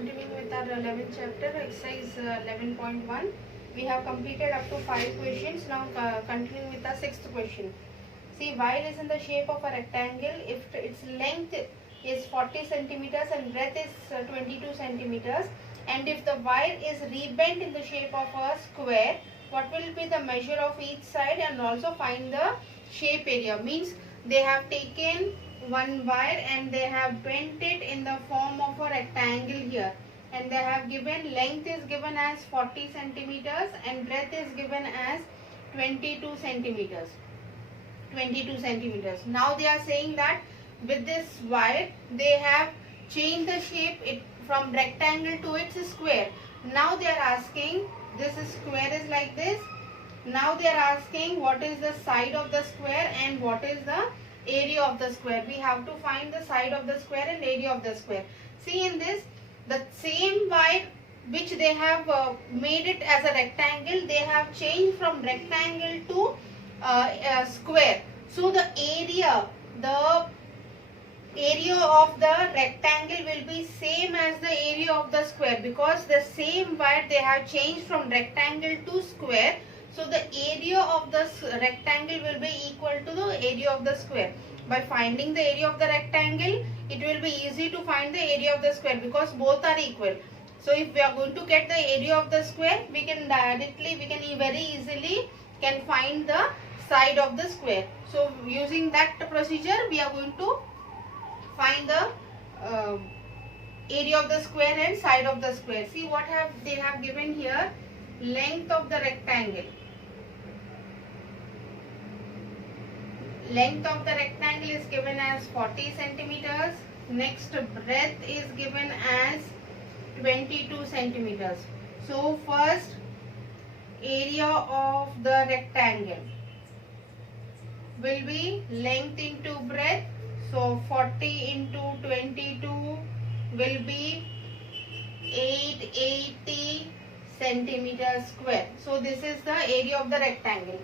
continuing with our 11th chapter, exercise 11.1. We have completed up to 5 questions. Now continuing with the 6th question. See, wire is in the shape of a rectangle. If its length is 40 centimeters and breadth is 22 centimeters, and if the wire is rebent in the shape of a square, what will be the measure of each side, and also find the shape area? Means they have taken one wire and they have bent it in the form of a rectangle here, and they have given length is given as 40 centimeters and breadth is given as 22 centimeters. Now they are saying that with this wire they have changed the shape it from rectangle to its square. Now they are asking, this square is like this. Now they are asking what is the side of the square and what is the area of the square. We have to find the side of the square and area of the square. See, in this, the same wire which they have made it as a rectangle, they have changed from rectangle to square. So the area of the rectangle will be same as the area of the square, because the same wire they have changed from rectangle to square. So the area of the rectangle will be equal to the area of the square. By finding the area of the rectangle, it will be easy to find the area of the square because both are equal. So if we are going to get the area of the square, we can very easily can find the side of the square. So using that procedure, we are going to find the area of the square and side of the square. See what they have given here. Length of the rectangle. Length of the rectangle is given as 40 centimeters. Next, breadth is given as 22 centimeters. So first, area of the rectangle will be length into breadth. So 40 into 22 will be 880 centimeters square. So this is the area of the rectangle.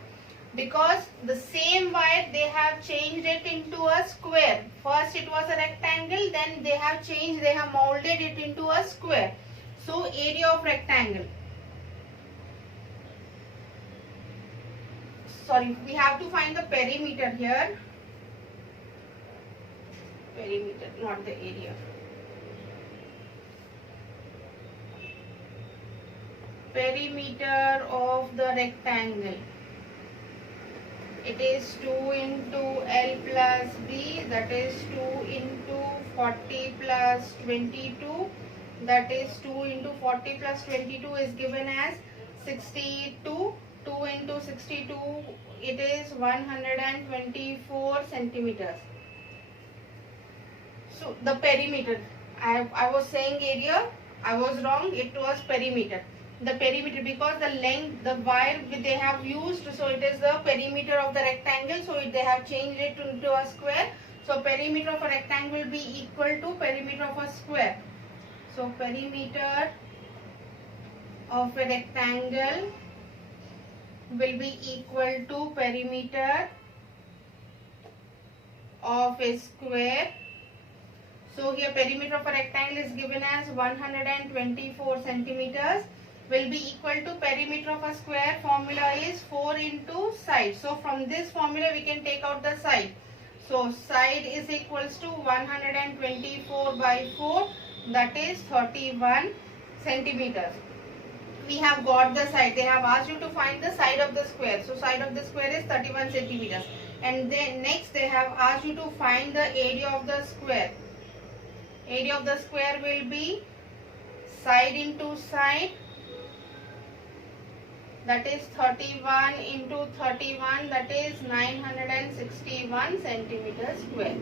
Because the same wire they have changed it into a square. First it was a rectangle, then they have molded it into a square. So area of rectangle. Sorry, we have to find the perimeter here. Perimeter, not the area. Perimeter of the rectangle. It is 2 into L plus B, that is 2 into 40 plus 22, that is 2 into 40 plus 22 is given as 62. 2 into 62, it is 124 centimeters. So the perimeter, I was saying area, I was wrong, it was perimeter. The perimeter, because the length, the wire they have used, so it is the perimeter of the rectangle, so they have changed it into a square. So perimeter of a rectangle will be equal to perimeter of a square. So perimeter of a rectangle will be equal to perimeter of a square. So here perimeter of a rectangle is given as 124 centimeters. Will be equal to perimeter of a square. Formula is 4 into side. So from this formula we can take out the side. So side is equals to 124 by 4, that is 31 centimeters. We have got the side. They have asked you to find the side of the square. So side of the square is 31 centimeters. And then next they have asked you to find the area of the square. Area of the square will be side into side, that is 31 into 31, that is 961 centimeters square.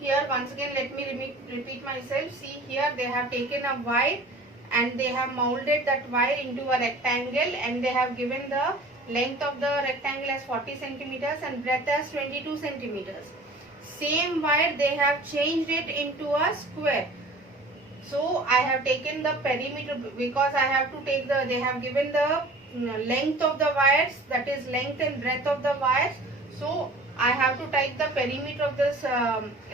Here once again let me repeat myself. See, here they have taken a wire and they have molded that wire into a rectangle, and they have given the length of the rectangle as 40 centimeters and breadth as 22 centimeters. Same wire they have changed it into a square. So I have taken the perimeter because I have to take they have given the length of the wires, that is length and breadth of the wires. So I have to take the perimeter of this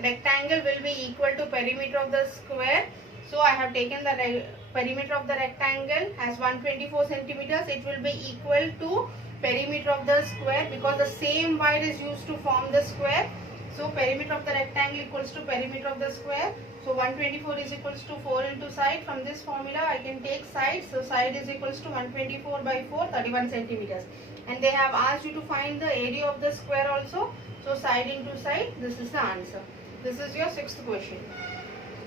rectangle will be equal to perimeter of the square. So I have taken the perimeter of the rectangle as 124 centimeters. It will be equal to perimeter of the square because the same wire is used to form the square. So perimeter of the rectangle equals to perimeter of the square. So 124 is equals to 4 into side. From this formula I can take side. So side is equals to 124 by 4, 31 centimeters. And they have asked you to find the area of the square also. So side into side, this is the answer. This is your 6th question.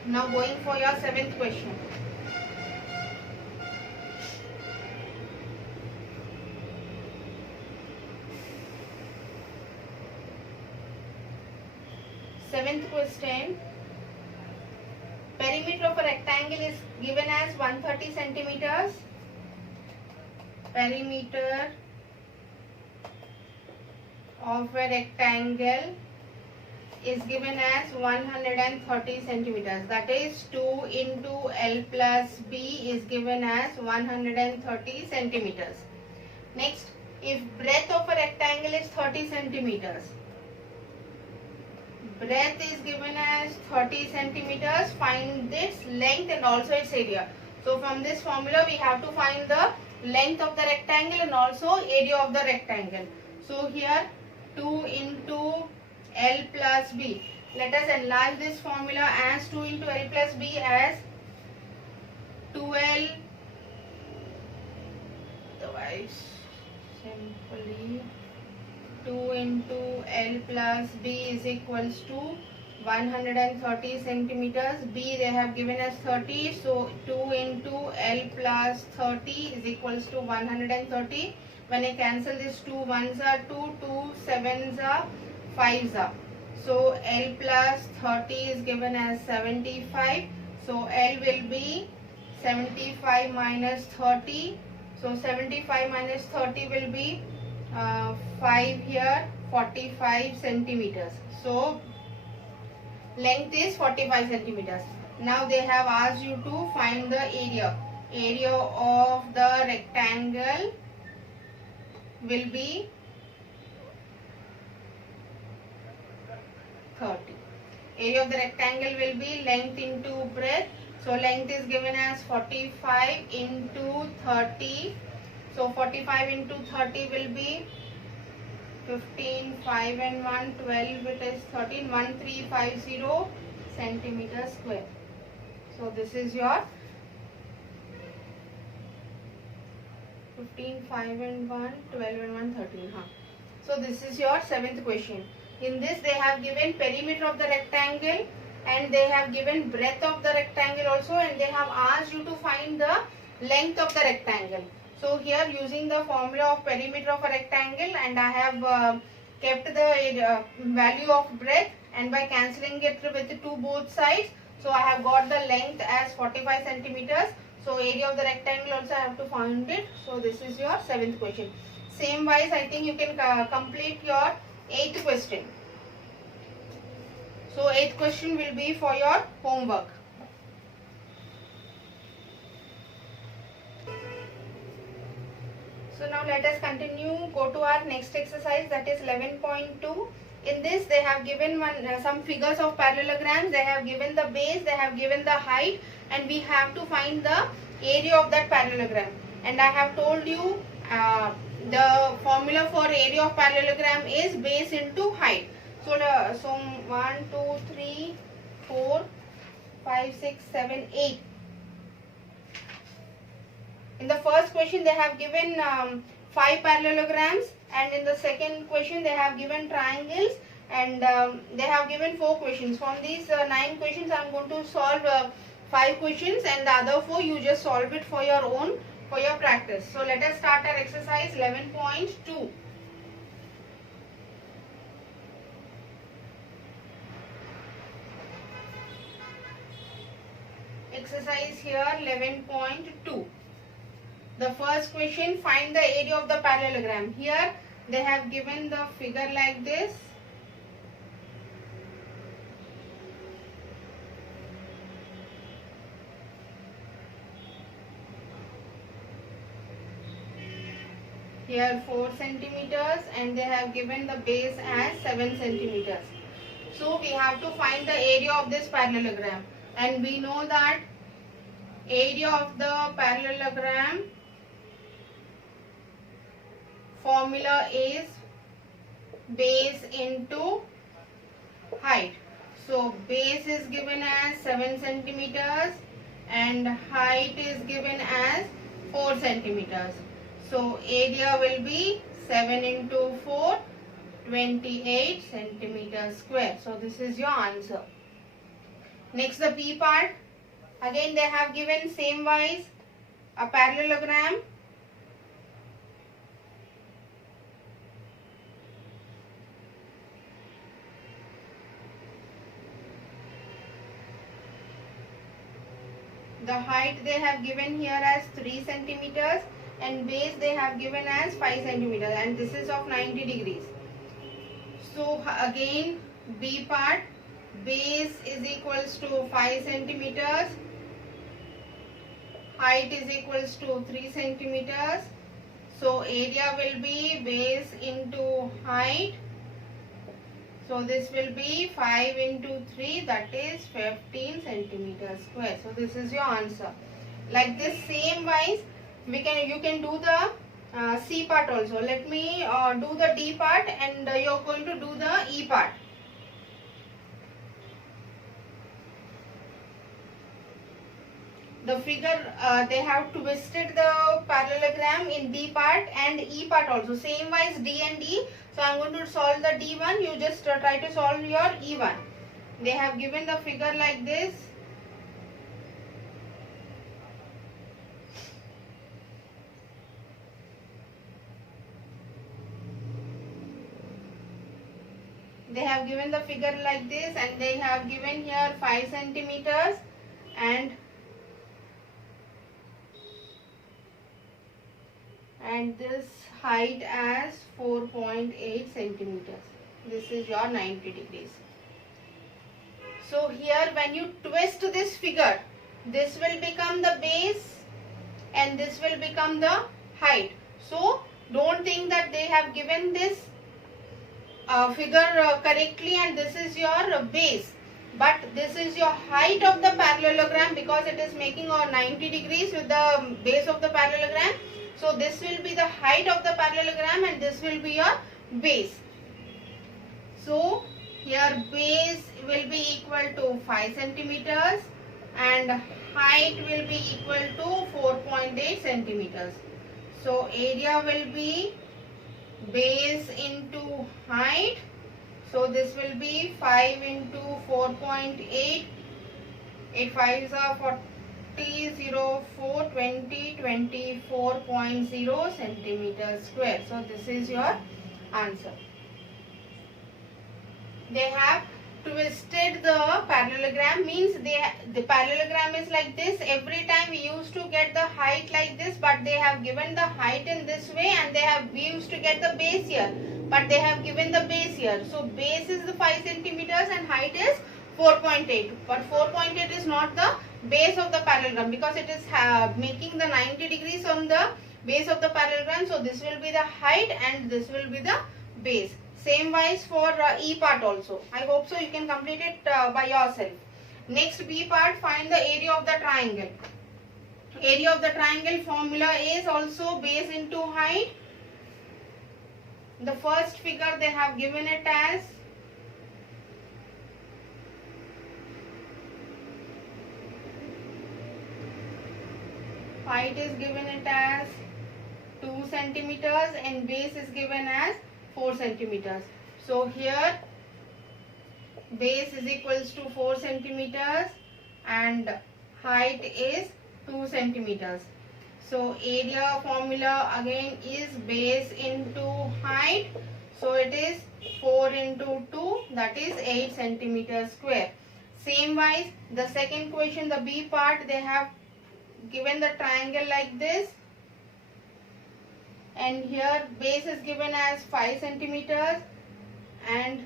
Now going for your 7th question. Seventh question. Perimeter of a rectangle is given as 130 centimeters. Perimeter of a rectangle is given as 130 centimeters. That is 2 into L plus B is given as 130 centimeters. Next, if breadth of a rectangle is 30 centimeters, breadth is given as 30 centimeters, find its length and also its area. So from this formula we have to find the length of the rectangle and also area of the rectangle. So here 2 into L plus B. Let us enlarge this formula as 2 into L plus B as 2L. Otherwise, simply 2 into L plus B is equals to 130 centimeters. B they have given us 30. So 2 into L plus 30 is equals to 130. When I cancel this 2 ones are 2, 2 sevens are 5s are. So L plus 30 is given as 75. So L will be 75 minus 30. So 75 minus 30 will be 5 here, 45 centimeters. So length is 45 centimeters. Now they have asked you to find the area. Area of the rectangle will be 30. Area of the rectangle will be length into breadth. So length is given as 45 into 30. So 45 into 30 will be 15, 5 and 1, 12, it is 13, 1350 centimeter square. So this is your 15, 5 and 1, 12 and 1, 13. So this is your 7th question. In this they have given perimeter of the rectangle and they have given breadth of the rectangle also, and they have asked you to find the length of the rectangle. So here using the formula of perimeter of a rectangle, and I have kept the value of breadth, and by cancelling it with both sides, so I have got the length as 45 centimeters. So area of the rectangle also I have to find it. So this is your 7th question. Same wise I think you can complete your 8th question. So 8th question will be for your homework. So now let us continue, go to our next exercise, that is 11.2. In this they have given some figures of parallelograms. They have given the base, they have given the height, and we have to find the area of that parallelogram. And I have told you the formula for area of parallelogram is base into height. So 1, 2, 3, 4, 5, 6, 7, 8. In the first question they have given 5 parallelograms, and in the second question they have given triangles, and they have given 4 questions. From these 9 questions I am going to solve 5 questions, and the other 4 you just solve it for your own, for your practice. So let us start our exercise 11.2. Exercise here 11.2. The first question, find the area of the parallelogram. Here they have given the figure like this. here 4 centimeters and they have given the base as 7 centimeters. So we have to find the area of this parallelogram, and we know that area of the parallelogram formula is base into height. So base is given as 7 centimeters and height is given as 4 centimeters. So area will be 7 into 4, 28 centimeters square. So this is your answer. Next, the B part. Again they have given same wise a parallelogram. The height they have given here as 3 centimeters and base they have given as 5 centimeters, and this is of 90 degrees. So again B part, base is equals to 5 centimeters, height is equals to 3 centimeters. So area will be base into height. So this will be 5 into 3, that is 15 centimeters square. So this is your answer. Like this same wise you can do the C part also. Let me do the D part and you are going to do the E part. The figure they have twisted the parallelogram in D part and E part also. Same wise D and E. So I am going to solve the D1. You just try to solve your E1. They have given the figure like this. They have given the figure like this and they have given here 5 centimeters and this height as 4.8 centimeters. This is your 90 degrees. So here when you twist this figure, this will become the base and this will become the height. So don't think that they have given this figure correctly and this is your base, but this is your height of the parallelogram because it is making a 90 degrees with the base of the parallelogram. So this will be the height of the parallelogram and this will be your base. So here base will be equal to 5 centimeters and height will be equal to 4.8 centimeters. So area will be base into height. So this will be 5 into 4.8. 8 5s are 40. 0, 4, 20, 24.0 centimeters square. So this is your answer. They have twisted the parallelogram, means the parallelogram is like this. Every time we used to get the height like this, but they have given the height in this way and we used to get the base here, but they have given the base here. So base is the 5 centimeters and height is 4.8, but 4.8 is not the base of the parallelogram because it is making the 90 degrees on the base of the parallelogram. So this will be the height and this will be the base. Same wise for E part also. I hope so you can complete it by yourself. Next B part, find the area of the triangle. Area of the triangle formula is also base into height. The first figure they have given it as height is given it as 2 centimeters and base is given as 4 centimeters. So here base is equals to 4 centimeters and height is 2 centimeters. So area formula again is base into height. So it is 4 into 2, that is 8 centimeters square. Same wise the second question, the B part, they have given the triangle like this and here base is given as 5 centimeters and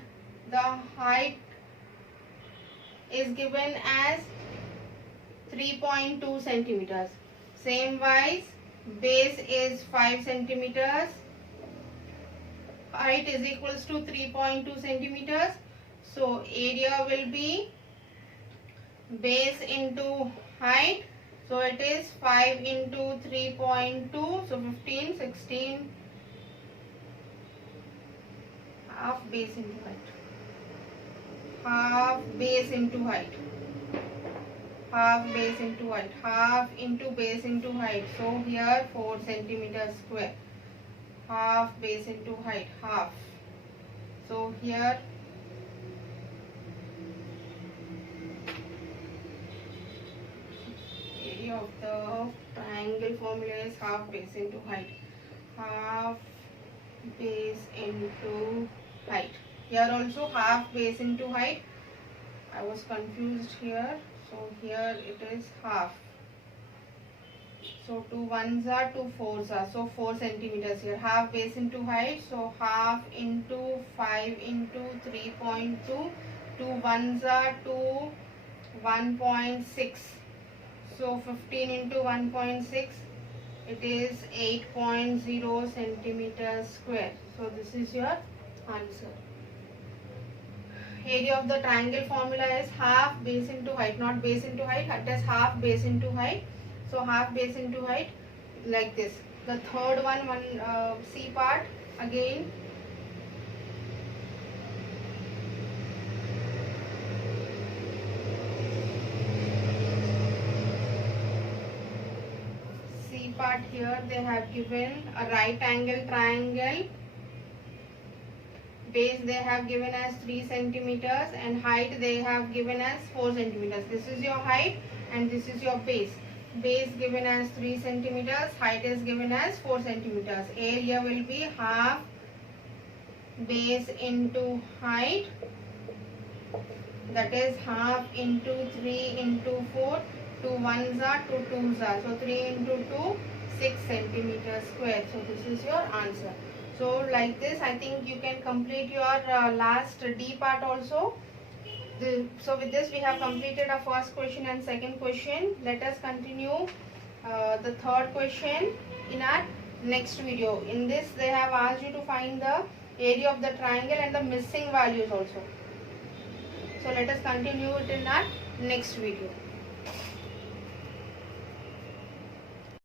the height is given as 3.2 centimeters. Same wise base is 5 centimeters height is equals to 3.2 centimeters. So area will be base into height. So it is 5 into 3.2, so 15, 16, half base into height. Half base into height. Half base into height. Half into base into height. So here 4 centimeters square. Half base into height. Half. So here area of the triangle formula is half base into height. Half base into height. Here also half base into height. I was confused here. So here it is half. So 2 ones are 2 fours are. So 4 centimeters here. Half base into height. So half into 5 into 3.2. 2 ones are 2, 1.6. So 15 into 1.6. It is 8.0 centimeters square. So this is your answer. Area of the triangle formula is half base into height, not base into height. It is half base into height. So half base into height like this. The third one, C part again. C part here they have given a right angle triangle. Base they have given as 3 centimeters and height they have given as 4 centimeters. This is your height and this is your base. Base given as 3 centimeters, height is given as 4 centimeters. Area will be half base into height, that is half into 3 into 4. 2 ones are 2 twos are. So 3 into 2, 6 centimeters square. So this is your answer. So like this I think you can complete your last D part also. So with this we have completed our first question and second question. Let us continue the third question in our next video. In this they have asked you to find the area of the triangle and the missing values also. So let us continue it in our next video.